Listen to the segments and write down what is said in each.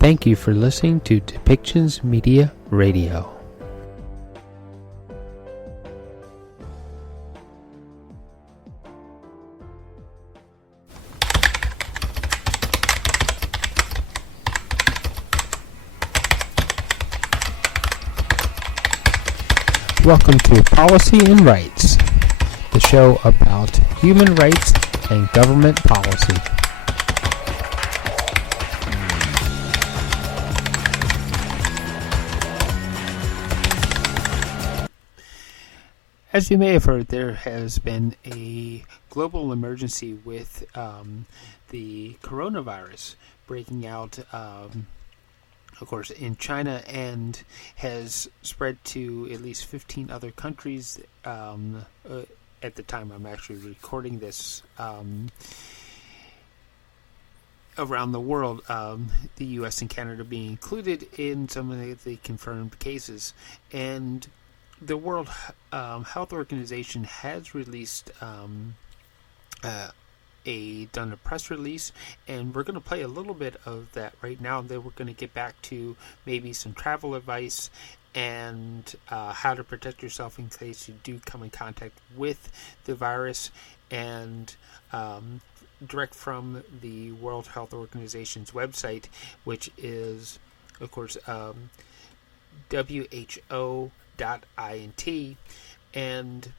Thank you for listening to Depictions Media Radio. Welcome to Policy and Rights, the show about human rights and government policy. As you may have heard, there has been a global emergency with the coronavirus breaking out, of course, in China, and has spread to at least 15 other countries at the time I'm actually recording this. Around the world, the U.S. and Canada being included in some of the confirmed cases. And the World Health Organization has released done a press release, and we're going to play a little bit of that right now. Then we're going to get back to maybe some travel advice and how to protect yourself in case you do come in contact with the virus, and direct from the World Health Organization's website, which is, of course, WHO.int, and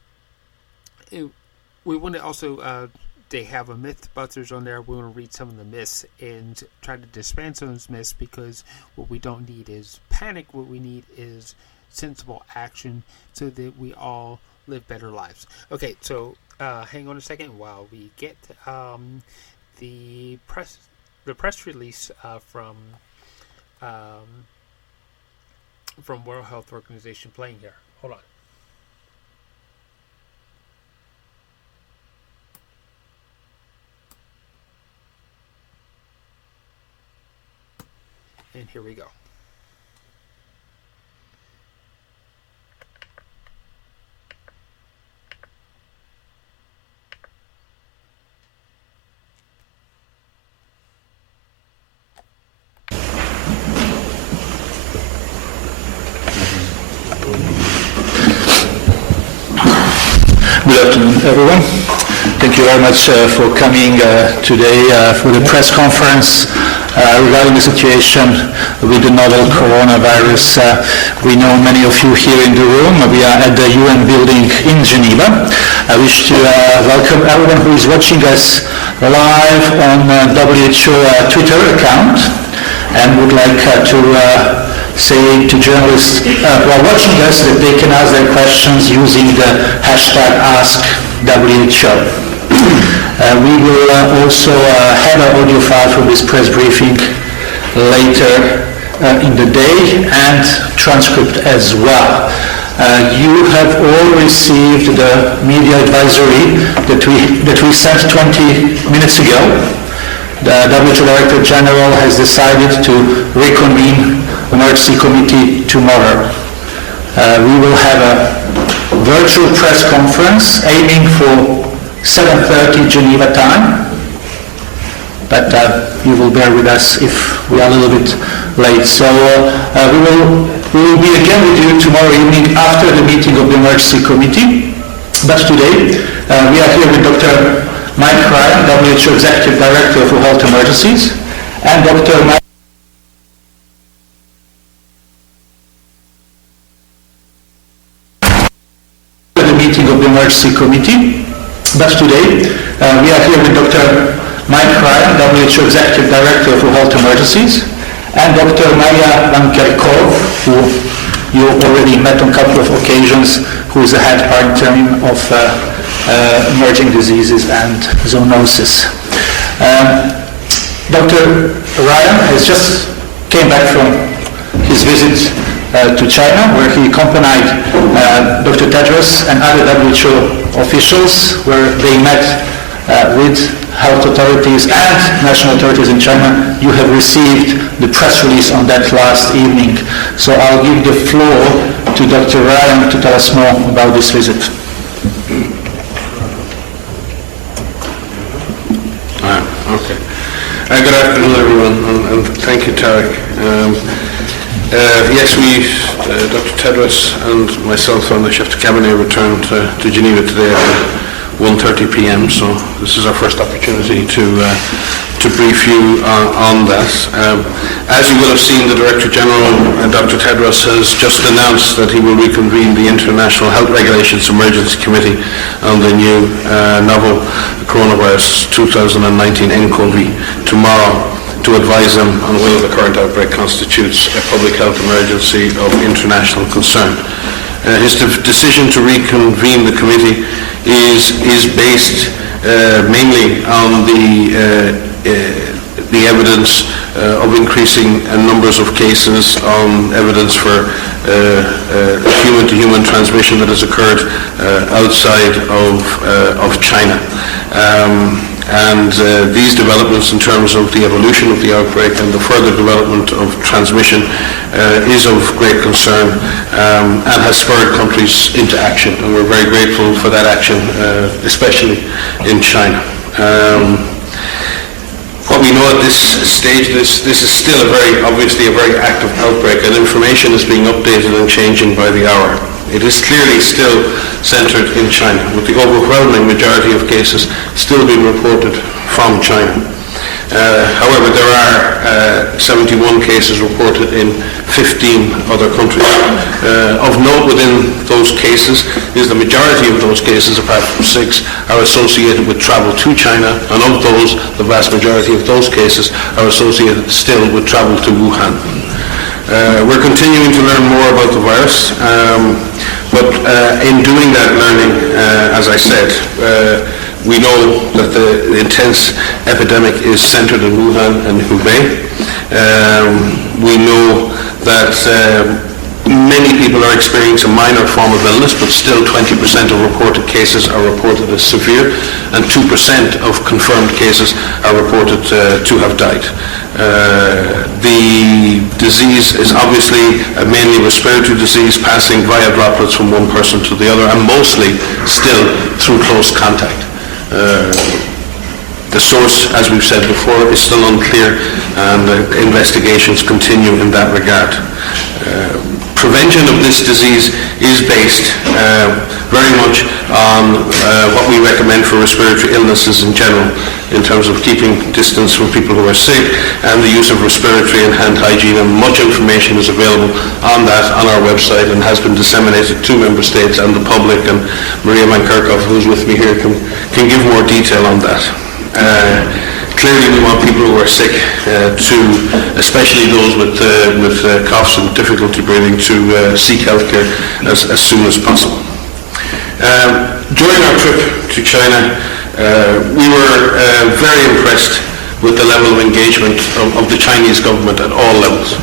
we want to also they have a Mythbusters on there. We want to read some of the myths and try to disband some of those myths, because what we don't need is panic. What we need is sensible action so that we all live better lives. Okay, so hang on a second while we get the press release from World Health Organization playing here. Hold on. And here we go. Good afternoon, everyone. Thank you very much for coming today for the press conference regarding the situation with the novel coronavirus. We know many of you here in the room. We are at the UN building in Geneva. I wish to welcome everyone who is watching us live on WHO Twitter account, and would like to say to journalists who are watching us that they can ask their questions using the hashtag AskWHO. We will also have an audio file from this press briefing later in the day, and transcript as well. You have all received the media advisory that we sent 20 minutes ago. The WHO Director General has decided to reconvene emergency committee tomorrow. We will have a virtual press conference aiming for 7:30 Geneva time, but you will bear with us if we are a little bit late. So we will be again with you tomorrow evening after the meeting of the emergency committee. But today we are here with Dr. Mike Ryan, WHO Executive Director for Health Emergencies, and Dr. Mike meeting of the emergency committee. But today we are here with Dr. Mike Ryan, WHO Executive Director for Health Emergencies, and Dr. Maria Van Kerkhove, who you already met on a couple of occasions, who is the head part-time of emerging diseases and zoonosis. Dr. Ryan has just came back from his visit to China, where he accompanied Dr. Tedros and other WHO officials, where they met with health authorities and national authorities in China. You have received the press release on that last evening. So I'll give the floor to Dr. Ryan to tell us more about this visit. Okay. Good afternoon, everyone, and thank you, Tarek. Yes, Dr. Tedros and myself and the chef de cabinet returned to Geneva today at 1:30 p.m. So this is our first opportunity to brief you on that. As you will have seen, the Director General, Dr. Tedros, has just announced that he will reconvene the International Health Regulations Emergency Committee on the new novel coronavirus 2019 nCoV tomorrow to advise them on whether the current outbreak constitutes a public health emergency of international concern. His decision to reconvene the committee is based mainly on the evidence of increasing numbers of cases, on evidence for human-to-human transmission that has occurred outside of China. And these developments in terms of the evolution of the outbreak and the further development of transmission is of great concern and has spurred countries into action, and we're very grateful for that action, especially in China. What we know at this stage, this is still obviously a very active outbreak, and information is being updated and changing by the hour. It is clearly still centred in China, with the overwhelming majority of cases still being reported from China. However, there are 71 cases reported in 15 other countries. Of note within those cases is the majority of those cases, apart from 6, are associated with travel to China, and of those, the vast majority of those cases are associated still with travel to Wuhan. We're continuing to learn more about the virus, but in doing that learning, as I said, we know that the intense epidemic is centered in Wuhan and Hubei. We know that many people are experiencing a minor form of illness, but still 20% of reported cases are reported as severe, and 2% of confirmed cases are reported to have died. The disease is obviously a mainly respiratory disease, passing via droplets from one person to the other, and mostly still through close contact. The source, as we've said before, is still unclear, and investigations continue in that regard. Prevention of this disease is based very much on what we recommend for respiratory illnesses in general, in terms of keeping distance from people who are sick and the use of respiratory and hand hygiene, and much information is available on that on our website and has been disseminated to member states and the public, and Maria Mankerkov, who's with me here, can give more detail on that. Clearly, we want people who are sick especially those with coughs and difficulty breathing, to seek health care as soon as possible. During our trip to China, we were very impressed with the level of engagement of the Chinese government at all levels.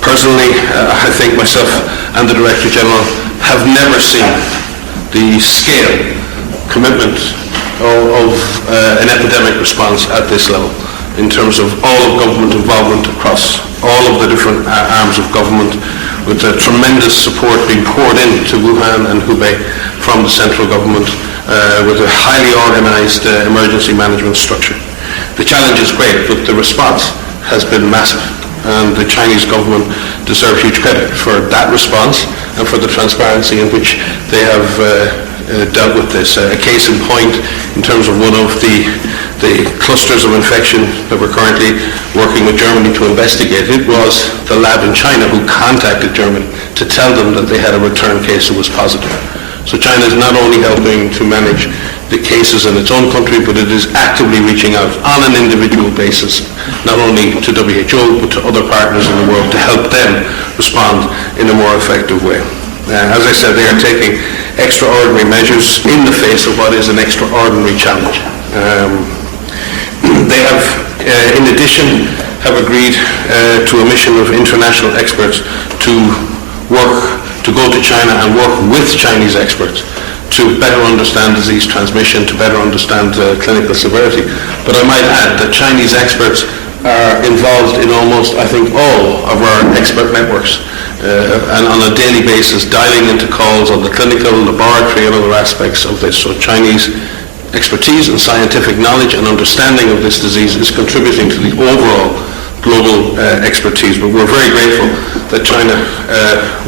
Personally, I think myself and the Director General have never seen the scale, commitment of an epidemic response at this level, in terms of all of government involvement across all of the different arms of government, with tremendous support being poured into Wuhan and Hubei from the central government, with a highly organized emergency management structure. The challenge is great, but the response has been massive, and the Chinese government deserve huge credit for that response and for the transparency in which they have dealt with this. A case in point, in terms of one of the clusters of infection that we're currently working with Germany to investigate, it was the lab in China who contacted Germany to tell them that they had a return case who was positive. So China is not only helping to manage the cases in its own country, but it is actively reaching out on an individual basis, not only to WHO, but to other partners in the world, to help them respond in a more effective way. As I said, they are taking extraordinary measures in the face of what is an extraordinary challenge. They have, in addition, have agreed to a mission of international experts to go to China and work with Chinese experts to better understand disease transmission, to better understand clinical severity. But I might add that Chinese experts are involved in almost, I think, all of our expert networks, and on a daily basis dialing into calls on the clinical, laboratory and other aspects of this. So Chinese expertise and scientific knowledge and understanding of this disease is contributing to the overall global expertise. But we're very grateful that China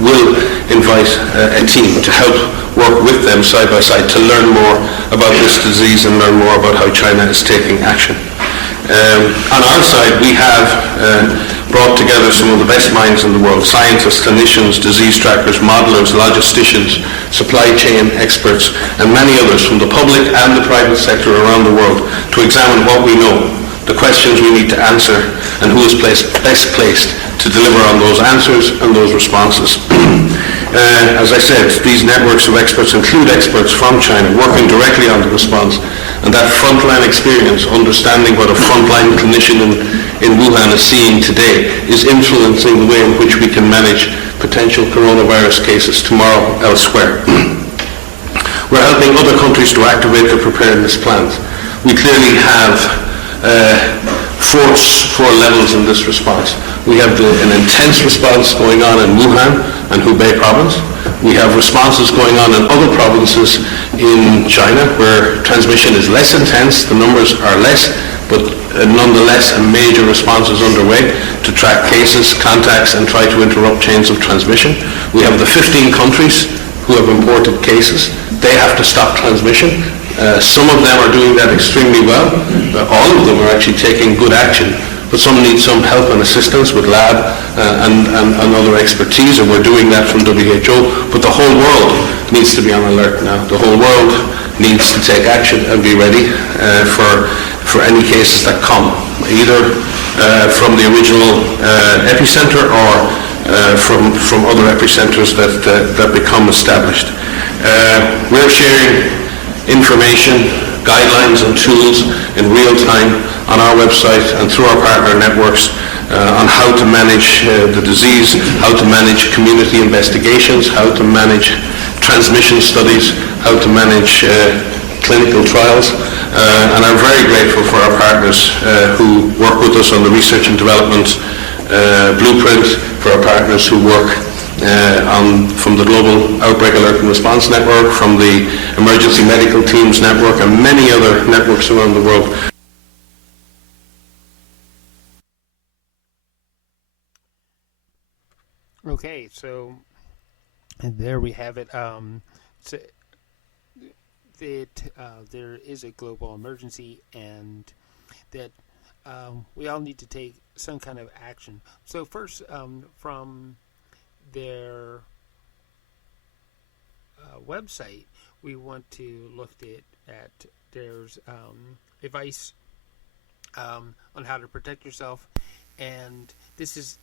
will invite a team to help work with them side by side to learn more about this disease and learn more about how China is taking action. On our side, we have brought together some of the best minds in the world: scientists, clinicians, disease trackers, modelers, logisticians, supply chain experts, and many others from the public and the private sector around the world to examine what we know, the questions we need to answer, and who is best placed to deliver on those answers and those responses. As I said, these networks of experts include experts from China working directly on the response, and that frontline experience, understanding what a frontline clinician in Wuhan is seeing today, is influencing the way in which we can manage potential coronavirus cases tomorrow elsewhere. We're helping other countries to activate their preparedness plans. We clearly have four levels in this response. We have an intense response going on in Wuhan and Hubei province. We have responses going on in other provinces in China where transmission is less intense, the numbers are less, but nonetheless a major response is underway to track cases, contacts, and try to interrupt chains of transmission. We have the 15 countries who have imported cases. They have to stop transmission. Some of them are doing that extremely well. All of them are actually taking good action, but some need some help and assistance with lab and other expertise, and we're doing that from WHO. But the whole world needs to be on alert now. The whole world needs to take action and be ready for any cases that come, either from the original epicenter or from other epicenters that become established. We're sharing information, guidelines and tools in real time on our website and through our partner networks on how to manage the disease, how to manage community investigations, how to manage transmission studies, how to manage clinical trials. And I'm very grateful for our partners who work with us on the research and development blueprint, for our partners who work from the Global Outbreak Alert and Response Network, from the Emergency Medical Teams Network, and many other networks around the world. Okay, so and there we have it. So there is a global emergency, and that we all need to take some kind of action. So first, from their website, we want to look at there's advice on how to protect yourself, and this is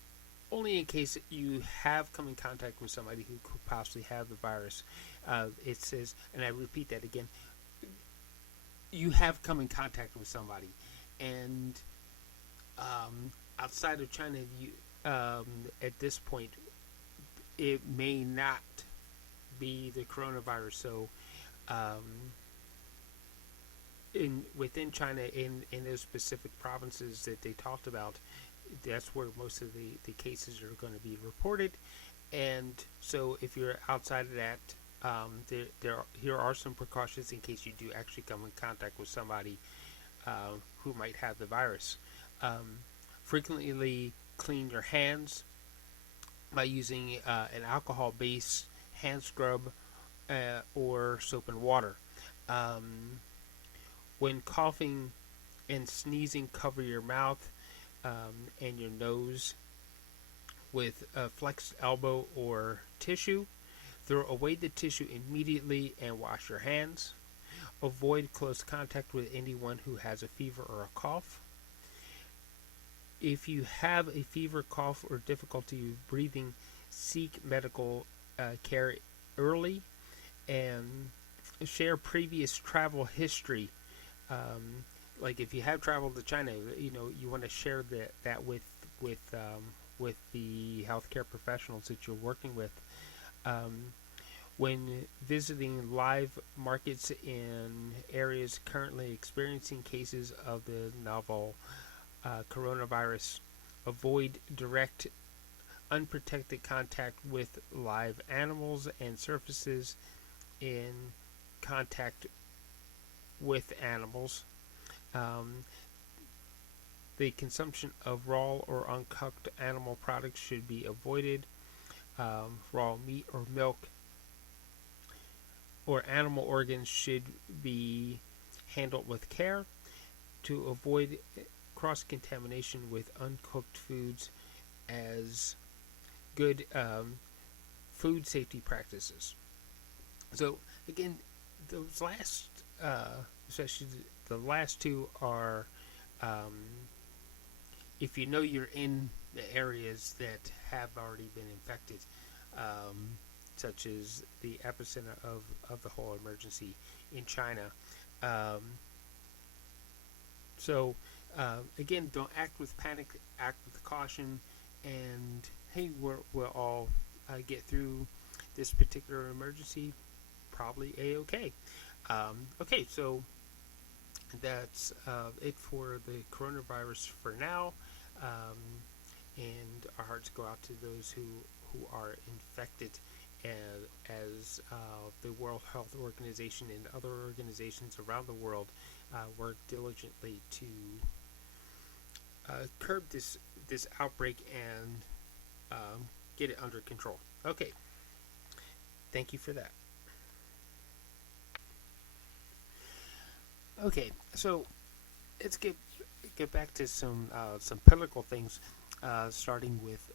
only in case you have come in contact with somebody who could possibly have the virus. It says, and I repeat that again, you have come in contact with somebody, and outside of China, at this point, it may not be the coronavirus. So, within China, in those specific provinces that they talked about, that's where most of the cases are going to be reported. And so, if you're outside of that, here are some precautions in case you do actually come in contact with somebody who might have the virus. Frequently clean your hands by using an alcohol-based hand scrub or soap and water. When coughing and sneezing, cover your mouth and your nose with a flexed elbow or tissue. Throw away the tissue immediately and wash your hands. Avoid close contact with anyone who has a fever or a cough. If you have a fever, cough, or difficulty breathing, seek medical care early, and share previous travel history. Like if you have traveled to China, you want to share that with the healthcare professionals that you're working with. When visiting live markets in areas currently experiencing cases of the novel coronavirus, avoid direct, unprotected contact with live animals and surfaces in contact with animals. The consumption of raw or uncooked animal products should be avoided. Raw meat or milk or animal organs should be handled with care to avoid cross-contamination with uncooked foods as good food safety practices. So again, those last, especially the last two are, if you know you're in the areas that have already been infected, such as the epicenter of the whole emergency in China. Again, don't act with panic, act with caution, and hey, we'll all get through this particular emergency probably a-okay. Okay, so that's it for the coronavirus for now, and our hearts go out to those who are infected, as the World Health Organization and other organizations around the world work diligently to curb this outbreak and get it under control. Okay, thank you for that. Okay, so let's get back to some political things, starting with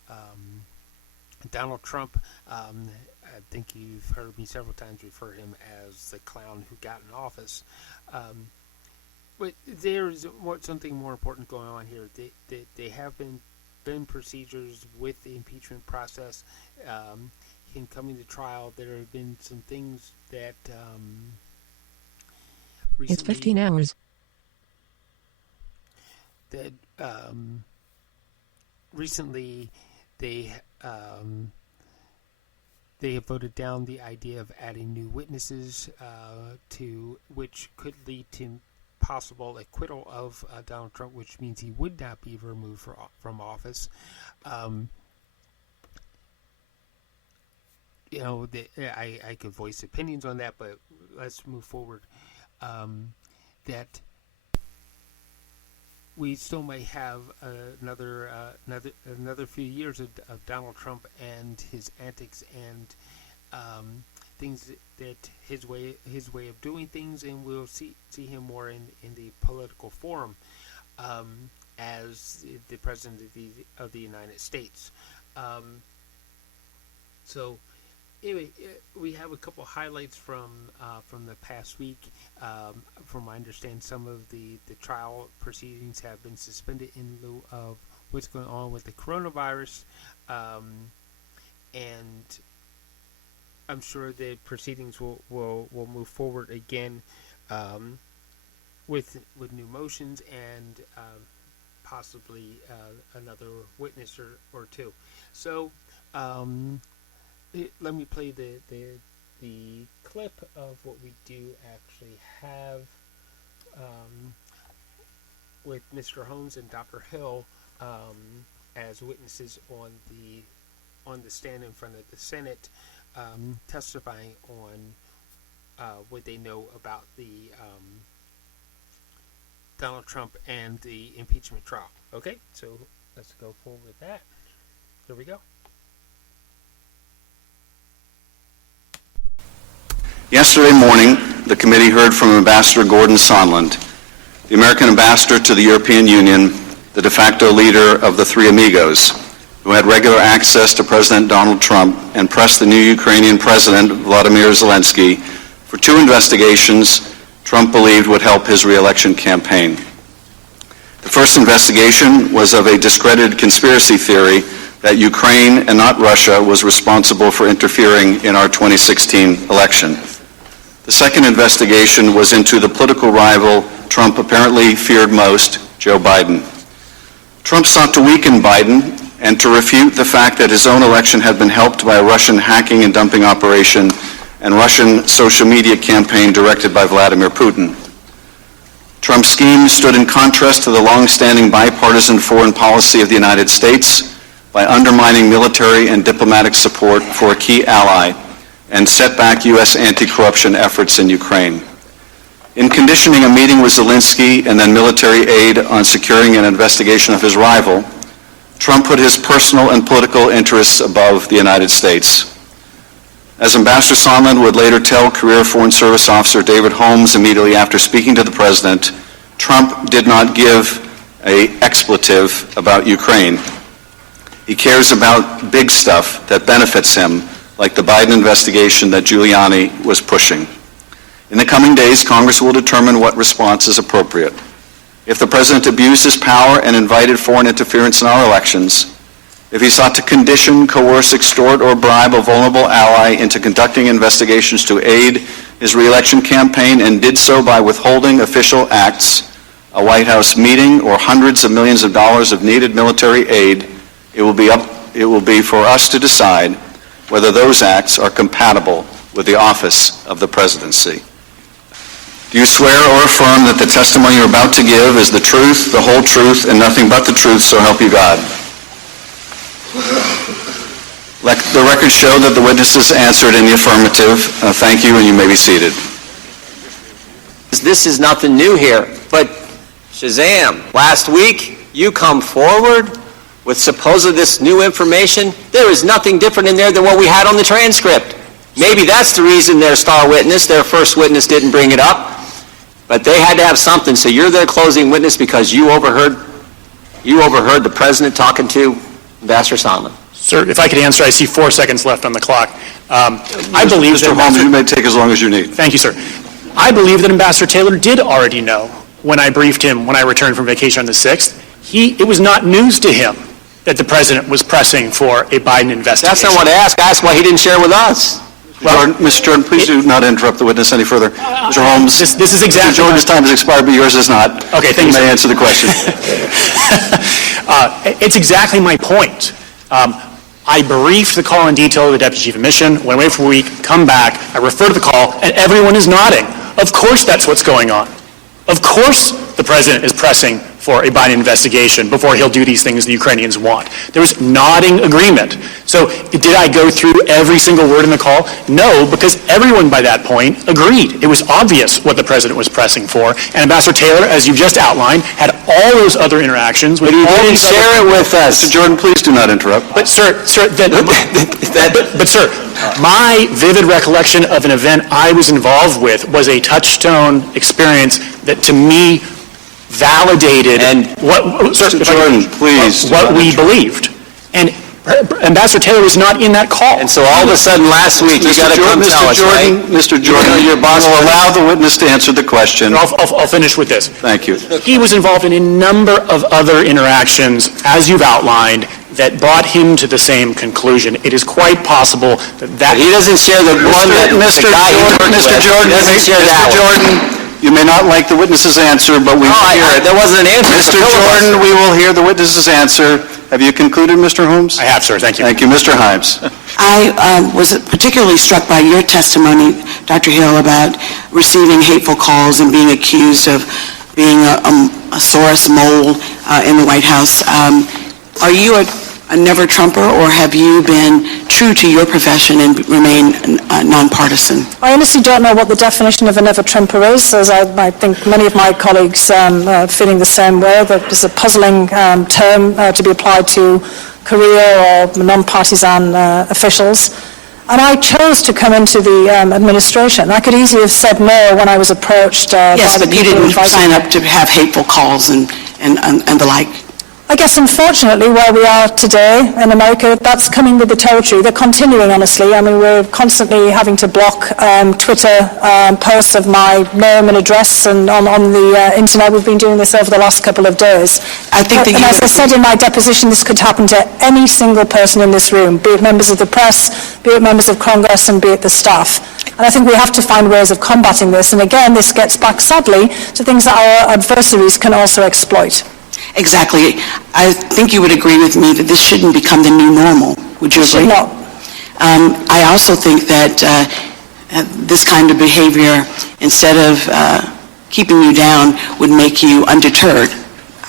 Donald Trump. I think you've heard me several times refer him as the clown who got in office. But there's something more important going on here. They have been procedures with the impeachment process. In coming to trial, there have been some things that recently... It's 15 hours. That recently they have voted down the idea of adding new witnesses to which could lead to possible acquittal of Donald Trump, which means he would not be removed from office. I could voice opinions on that, but let's move forward. That we still may have another few years of Donald Trump and his antics and things that his way of doing things, and we'll see him more in the political forum as the president of the United States. So anyway, we have a couple highlights from the past week. From my understanding, some of the trial proceedings have been suspended in lieu of what's going on with the coronavirus, and I'm sure the proceedings will move forward again with new motions and possibly another witness or two. So let me play the clip of what we do actually have with Mr. Holmes and Dr. Hill as witnesses on the stand in front of the Senate, testifying on what they know about the Donald Trump and the impeachment trial. Okay, so let's go forward with that. Here we go. Yesterday morning, the committee heard from Ambassador Gordon Sondland, the American ambassador to the European Union, the de facto leader of the Three Amigos, who had regular access to President Donald Trump and pressed the new Ukrainian President Vladimir Zelensky for two investigations Trump believed would help his re-election campaign. The first investigation was of a discredited conspiracy theory that Ukraine and not Russia was responsible for interfering in our 2016 election. The second investigation was into the political rival Trump apparently feared most, Joe Biden. Trump sought to weaken Biden and to refute the fact that his own election had been helped by a Russian hacking and dumping operation and Russian social media campaign directed by Vladimir Putin. Trump's scheme stood in contrast to the long-standing bipartisan foreign policy of the United States by undermining military and diplomatic support for a key ally and set back U.S. anti-corruption efforts in Ukraine. In conditioning a meeting with Zelensky and then military aid on securing an investigation of his rival, Trump put his personal and political interests above the United States. As Ambassador Sondland would later tell career Foreign Service Officer David Holmes immediately after speaking to the President, Trump did not give an expletive about Ukraine. He cares about big stuff that benefits him, like the Biden investigation that Giuliani was pushing. In the coming days, Congress will determine what response is appropriate. If the President abused his power and invited foreign interference in our elections, if he sought to condition, coerce, extort, or bribe a vulnerable ally into conducting investigations to aid his re-election campaign and did so by withholding official acts, a White House meeting, or hundreds of millions of dollars of needed military aid, it will be for us to decide whether those acts are compatible with the office of the presidency. Do you swear or affirm that the testimony you're about to give is the truth, the whole truth, and nothing but the truth, so help you God? Let the record show that the witnesses answered in the affirmative. Thank you, and you may be seated. This is nothing new here, but Shazam, last week you come forward with supposedly this new information. There is nothing different in there than what we had on the transcript. Maybe that's the reason their star witness, their first witness, didn't bring it up. But they had to have something, so you're their closing witness because you overheard the President talking to Ambassador Sondland. Sir, if I could answer, I see 4 seconds left on the clock. I believe Mr. Holmes, you may take as long as you need. Thank you, sir. I believe that Ambassador Taylor did already know when I briefed him when I returned from vacation on the 6th. It was not news to him that the President was pressing for a Biden investigation. That's not what I asked. I asked why he didn't share with us. Well, Mr. Jordan, please do not interrupt the witness any further. Mr. Holmes, this is exactly... Mr. Jordan's time has expired, but yours has not. Okay, thank you, You may sir. answer the question. It's exactly my point. I briefed the call in detail of the Deputy Chief of Mission, went away for a week, come back, I refer to the call, and everyone is nodding. Of course that's what's going on. Of course the President is pressing for a Biden investigation before he'll do these things the Ukrainians want. There was nodding agreement. So did I go through every single word in the call? No, because everyone by that point agreed. It was obvious what the President was pressing for. And Ambassador Taylor, as you just outlined, had all those other interactions with all He didn't these share it with us. Mr. Jordan, please do not interrupt. But sir, my vivid recollection of an event I was involved with was a touchstone experience that to me validated what we believed. And Ambassador Taylor was not in that call. And so all of a sudden last week you got to come tell us, right? Mr. Jordan, your boss will allow the witness to answer the question. I'll finish with this. Thank you. He was involved in a number of other interactions, as you've outlined, that brought him to the same conclusion. It is quite possible that He doesn't share the one that Mr. the guy he worked with. Mr. Jordan, He doesn't share that one. you may not like the witness's answer, but we will hear it. There wasn't an answer. Mr. Jordan, we will hear the witness's answer. Have you concluded, Mr. Holmes? I have, sir. Thank you. Thank you. Mr. Himes. I was particularly struck by your testimony, Dr. Hill, about receiving hateful calls and being accused of being a Soros mole in the White House. Are you a never-Trumper, or have you been true to your profession and remain nonpartisan? I honestly don't know what the definition of a never-Trumper is, as I think many of my colleagues are feeling the same way, that it's a puzzling term to be applied to career or non-partisan officials. And I chose to come into the administration. I could easily have said no when I was approached Yes, by the but you people didn't inviting sign me. up to have hateful calls and the like. I guess, unfortunately, where we are today in America, that's coming with the territory. They're continuing, honestly. I mean, we're constantly having to block Twitter posts of my name and address, and on the internet. We've been doing this over the last couple of days. I think that and as I said in my deposition, this could happen to any single person in this room, be it members of the press, be it members of Congress, and be it the staff. And I think we have to find ways of combating this. And again, this gets back, sadly, to things that our adversaries can also exploit. Exactly. I think you would agree with me that this shouldn't become the new normal. Would you agree? Should not. I also think that this kind of behavior, instead of keeping you down, would make you undeterred.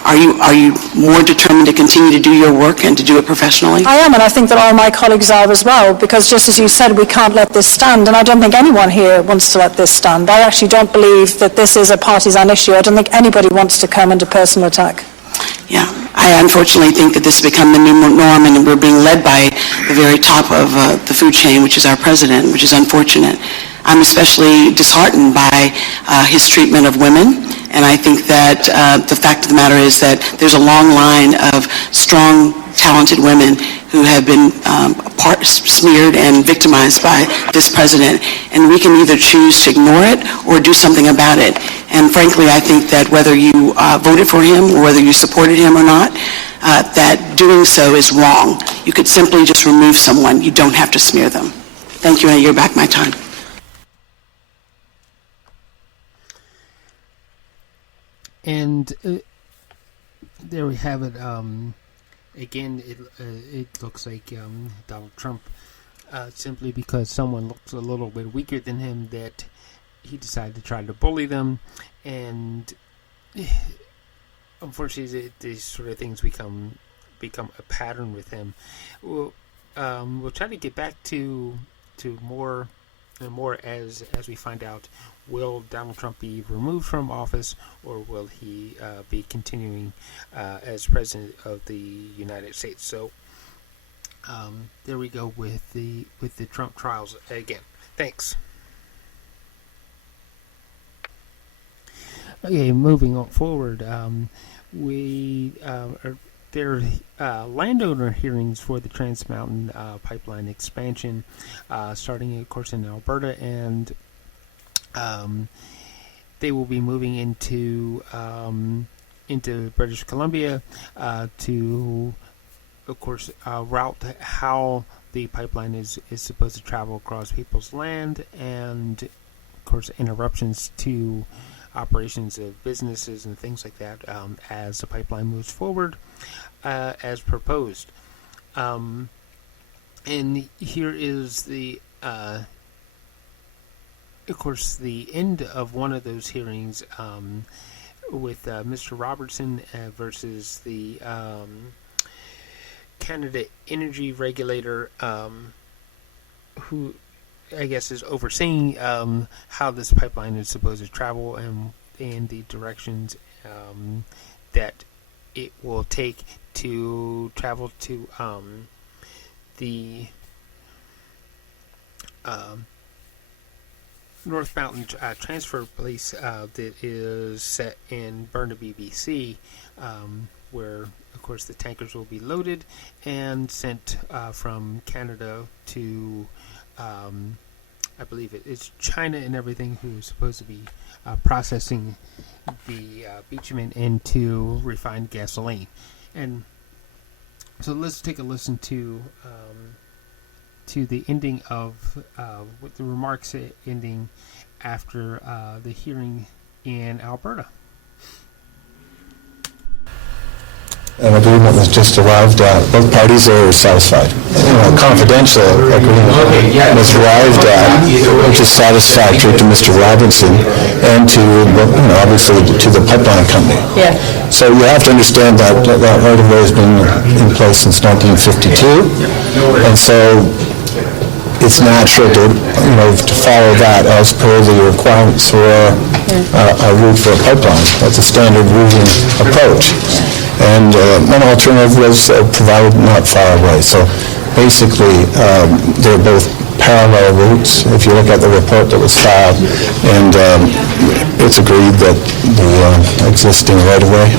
Are you more determined to continue to do your work and to do it professionally? I am, and I think that all my colleagues are as well, because just as you said, we can't let this stand, and I don't think anyone here wants to let this stand. I actually don't believe that this is a partisan issue. I don't think anybody wants to come into personal attack. Yeah, I unfortunately think that this has become the new norm, and we're being led by the very top of the food chain, which is our president, which is unfortunate. I'm especially disheartened by his treatment of women, and I think that the fact of the matter is that there's a long line of strong, talented women who have been smeared and victimized by this president, and we can either choose to ignore it or do something about it. And frankly, I think that whether you voted for him or whether you supported him or not, that doing so is wrong. You could simply just remove someone. You don't have to smear them. Thank you, and I yield back my time. And there we have it. Again, it looks like Donald Trump, simply because someone looks a little bit weaker than him, that he decided to try to bully them. And unfortunately, these sort of things become a pattern with him. We'll try to get back to more and more as we find out. Will Donald Trump be removed from office, or will he be continuing as president of the United States? So there we go with the Trump trials again. Thanks. Okay, moving on forward, there are landowner hearings for the Trans Mountain pipeline expansion, starting, of course, in Alberta, and they will be moving into British Columbia to, of course, route how the pipeline is supposed to travel across people's land, and, of course, interruptions to operations of businesses and things like that as the pipeline moves forward as proposed. And here is the of course, the end of one of those hearings with Mr. Robertson versus the Canada Energy Regulator, who I guess is overseeing how this pipeline is supposed to travel and the directions that it will take to travel to the North Mountain transfer place that is set in Burnaby, BC, where, of course, the tankers will be loaded and sent from Canada to, I believe it's China and everything, who's supposed to be processing the bitumen into refined gasoline. And so let's take a listen to the ending of with the remarks ending after the hearing in Alberta. An agreement was just arrived at. Both parties are satisfied. A confidential agreement was arrived at, which is satisfactory to Mr. Robinson and to, obviously, to the pipeline company. Yeah. So you have to understand that right-of-way has been in place since 1952, and so it's natural to follow that as per the requirements for a route for a pipeline. That's a standard routing approach. And an alternative was provided not far away. So basically, they're both parallel routes. If you look at the report that was filed, and it's agreed that the existing right-of-way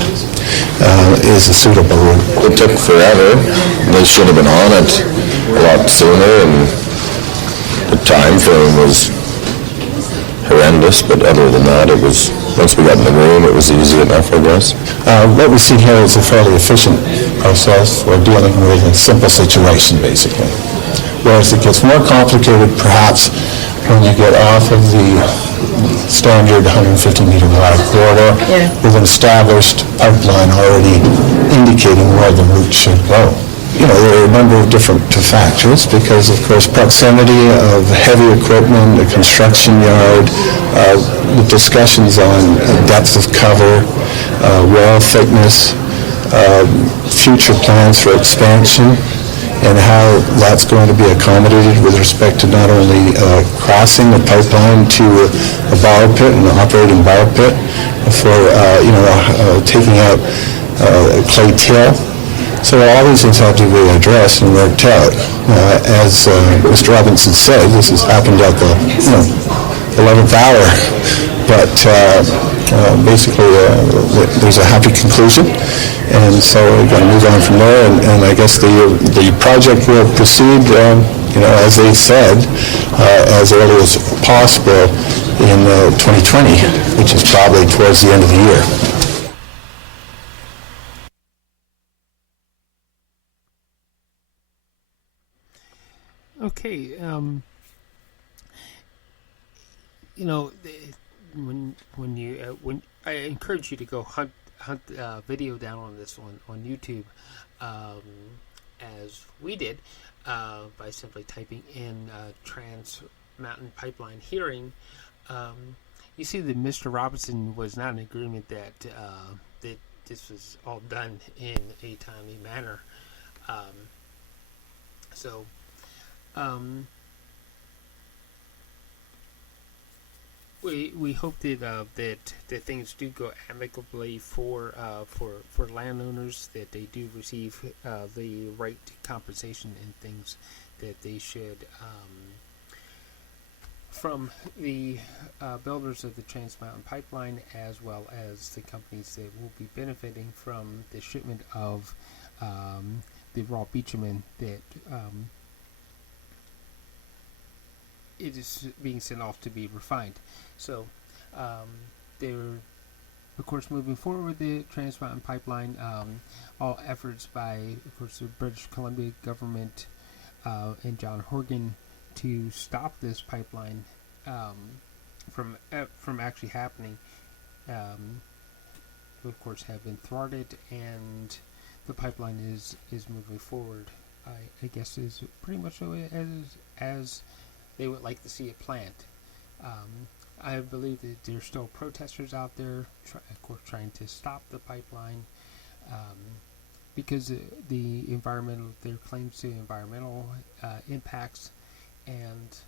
is a suitable route. It took forever. They should have been on it a lot sooner, and the time frame was horrendous, but other than that, it was, once we got in the room, it was easy enough, I guess. What we see here is a fairly efficient process. We're dealing with a simple situation, basically. Whereas it gets more complicated, perhaps, when you get off of the standard 150-meter wide corridor with an established pipeline already indicating where the route should go. there are a number of different factors because, of course, proximity of heavy equipment, the construction yard, the discussions on depth of cover, wall thickness, future plans for expansion, and how that's going to be accommodated with respect to not only crossing the pipeline to a borrow pit, an operating borrow pit, for taking out clay till. So all these things have to be addressed and worked out. As Mr. Robinson said, this has happened at the 11th hour, but basically there's a happy conclusion, and so we're going to move on from there. And I guess the project will proceed, as they said, as early as possible in 2020, which is probably towards the end of the year. Okay, when I encourage you to go hunt video down on this on YouTube, as we did, by simply typing in Trans Mountain Pipeline hearing, you see that Mr. Robinson was not in agreement that this was all done in a timely manner. We hope that things do go amicably for landowners, that they do receive the right compensation and things that they should from the builders of the Trans Mountain Pipeline, as well as the companies that will be benefiting from the shipment of the raw bitumen that it is being sent off to be refined. So they're, of course, moving forward with the Trans Mountain Pipeline. All efforts by, of course, the British Columbia government and John Horgan to stop this pipeline from actually happening, of course, have been thwarted, and the pipeline is moving forward. I guess is pretty much as they would like to see it planned. I believe that there's still protesters out there, of course, trying to stop the pipeline because their claims to environmental impacts, and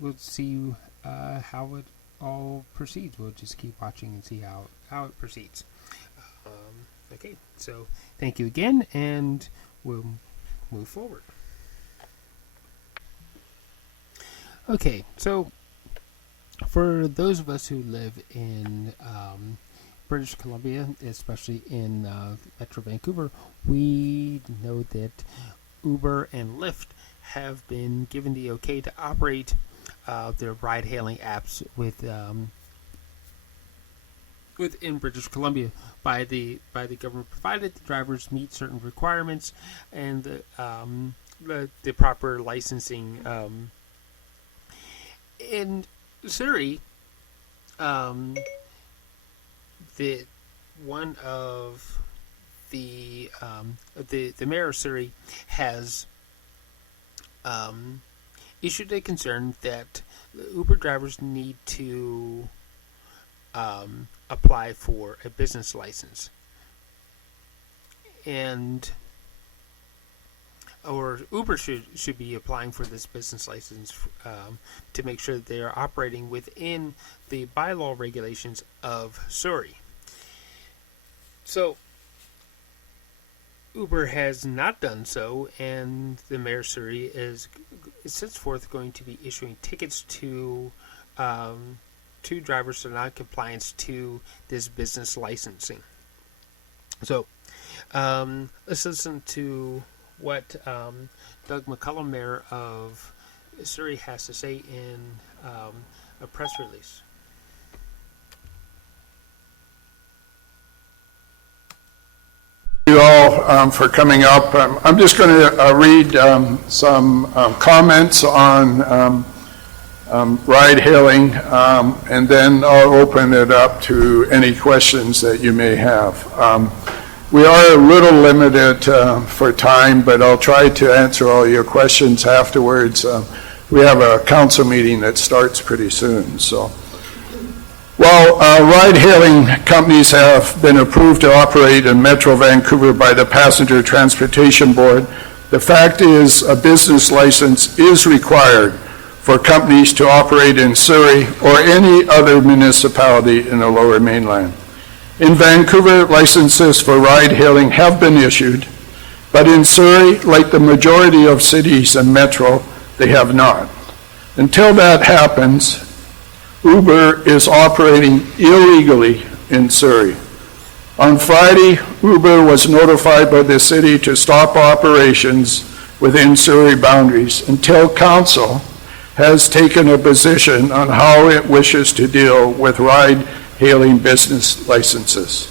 we'll see how it all proceeds. We'll just keep watching and see how it proceeds. Okay, so thank you again, and we'll move forward. Okay, so for those of us who live in British Columbia, especially in Metro Vancouver, we know that Uber and Lyft have been given the okay to operate their ride-hailing apps within British Columbia by the government, provided the drivers meet certain requirements and the proper licensing. In Surrey, the mayor of Surrey has issued a concern that Uber drivers need to apply for a business license, or Uber should be applying for this business license to make sure that they are operating within the bylaw regulations of Surrey. So Uber has not done so, and the mayor of Surrey is henceforth going to be issuing tickets to drivers for non-compliance to this business licensing. So let's listen to what Doug McCullum, mayor of Surrey, has to say in a press release. Thank you all for coming up. I'm just going to read some comments on ride-hailing, and then I'll open it up to any questions that you may have. We are a little limited for time, but I'll try to answer all your questions afterwards. We have a council meeting that starts pretty soon. So, while ride-hailing companies have been approved to operate in Metro Vancouver by the Passenger Transportation Board, the fact is a business license is required for companies to operate in Surrey or any other municipality in the Lower Mainland. In Vancouver, licenses for ride-hailing have been issued, but in Surrey, like the majority of cities and Metro, they have not. Until that happens, Uber is operating illegally in Surrey. On Friday, Uber was notified by the city to stop operations within Surrey boundaries until council has taken a position on how it wishes to deal with ride-hailing business licenses.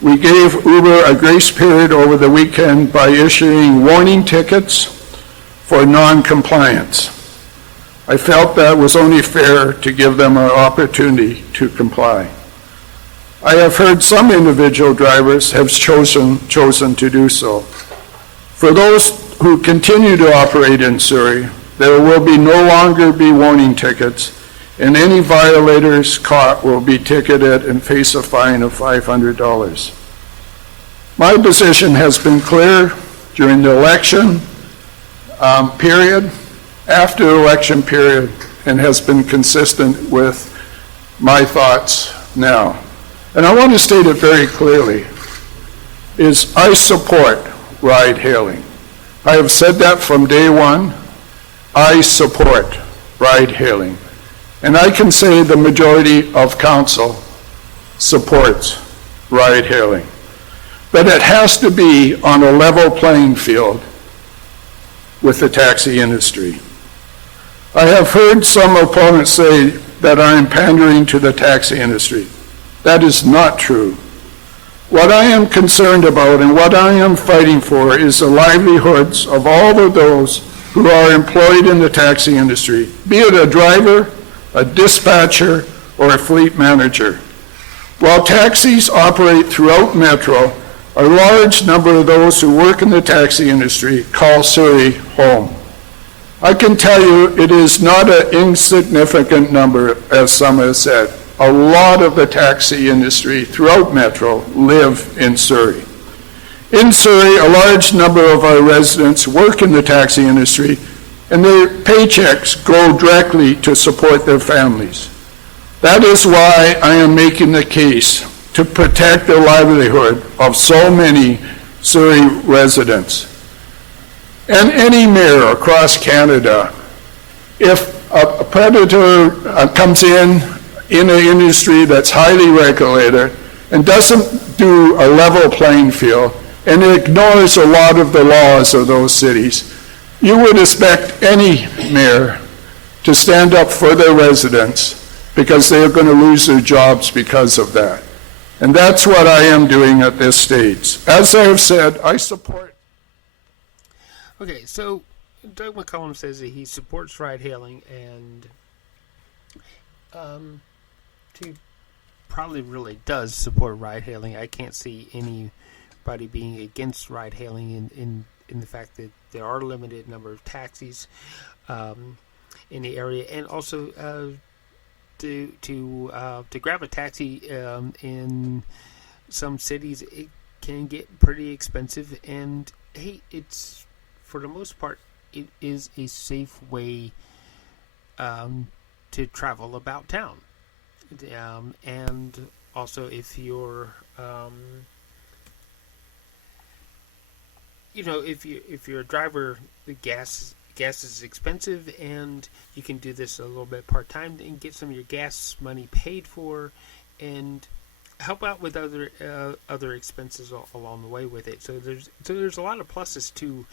We gave Uber a grace period over the weekend by issuing warning tickets for non-compliance. I felt that was only fair to give them an opportunity to comply. I have heard some individual drivers have chosen to do so. For those who continue to operate in Surrey, there will no longer be warning tickets, and any violators caught will be ticketed and face a fine of $500. My position has been clear during the election period, after the election period, and has been consistent with my thoughts now. And I want to state it very clearly, is I support ride-hailing. I have said that from day one. I support ride-hailing. And I can say the majority of council supports ride-hailing. But it has to be on a level playing field with the taxi industry. I have heard some opponents say that I am pandering to the taxi industry. That is not true. What I am concerned about and what I am fighting for is the livelihoods of all of those who are employed in the taxi industry, be it a driver, a dispatcher, or a fleet manager. While taxis operate throughout Metro, a large number of those who work in the taxi industry call Surrey home. I can tell you it is not an insignificant number, as some have said. A lot of the taxi industry throughout Metro live in Surrey. In Surrey, a large number of our residents work in the taxi industry, and their paychecks go directly to support their families. That is why I am making the case to protect the livelihood of so many Surrey residents. And any mayor across Canada, if a predator comes in an industry that's highly regulated and doesn't do a level playing field and ignores a lot of the laws of those cities, you would expect any mayor to stand up for their residents because they are going to lose their jobs because of that. And that's what I am doing at this stage. As I have said, I support. Okay, so Doug McCollum says that he supports ride-hailing, and he probably really does support ride-hailing. I can't see anybody being against ride-hailing in the fact that there are a limited number of taxis in the area, and also to grab a taxi in some cities, it can get pretty expensive, and hey, it's, for the most part, it is a safe way to travel about town. And also, if you're if you're a driver, the gas is expensive, and you can do this a little bit part-time and get some of your gas money paid for and help out with other expenses along the way with it. So there's a lot of pluses to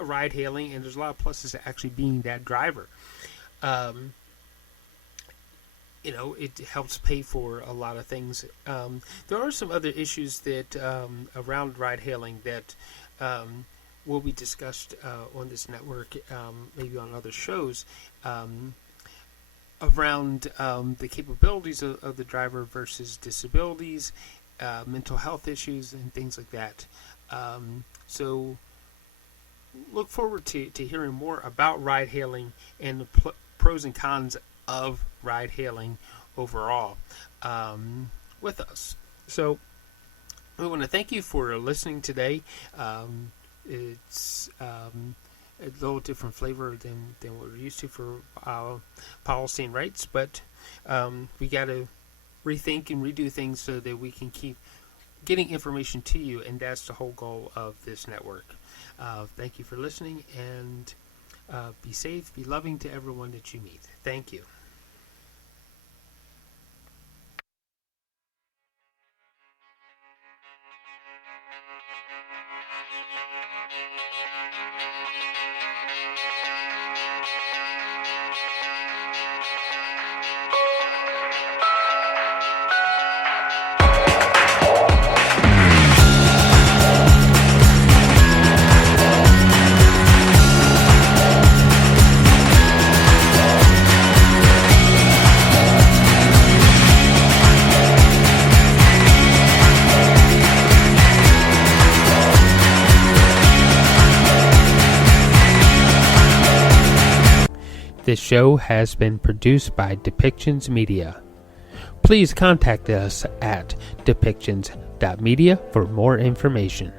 ride-hailing, and there's a lot of pluses to actually being that driver. It helps pay for a lot of things. There are some other issues that around ride-hailing that will be discussed on this network, maybe on other shows, around the capabilities of the driver versus disabilities, mental health issues and things like that. So look forward to hearing more about ride-hailing and the pros and cons of ride-hailing overall with us. So we want to thank you for listening today. It's a little different flavor than what we're used to for policy and rights, but we got to rethink and redo things so that we can keep getting information to you, and that's the whole goal of this network. Thank you for listening, and be safe, be loving to everyone that you meet. Thank you. This show has been produced by Depictions Media. Please contact us at depictions.media for more information.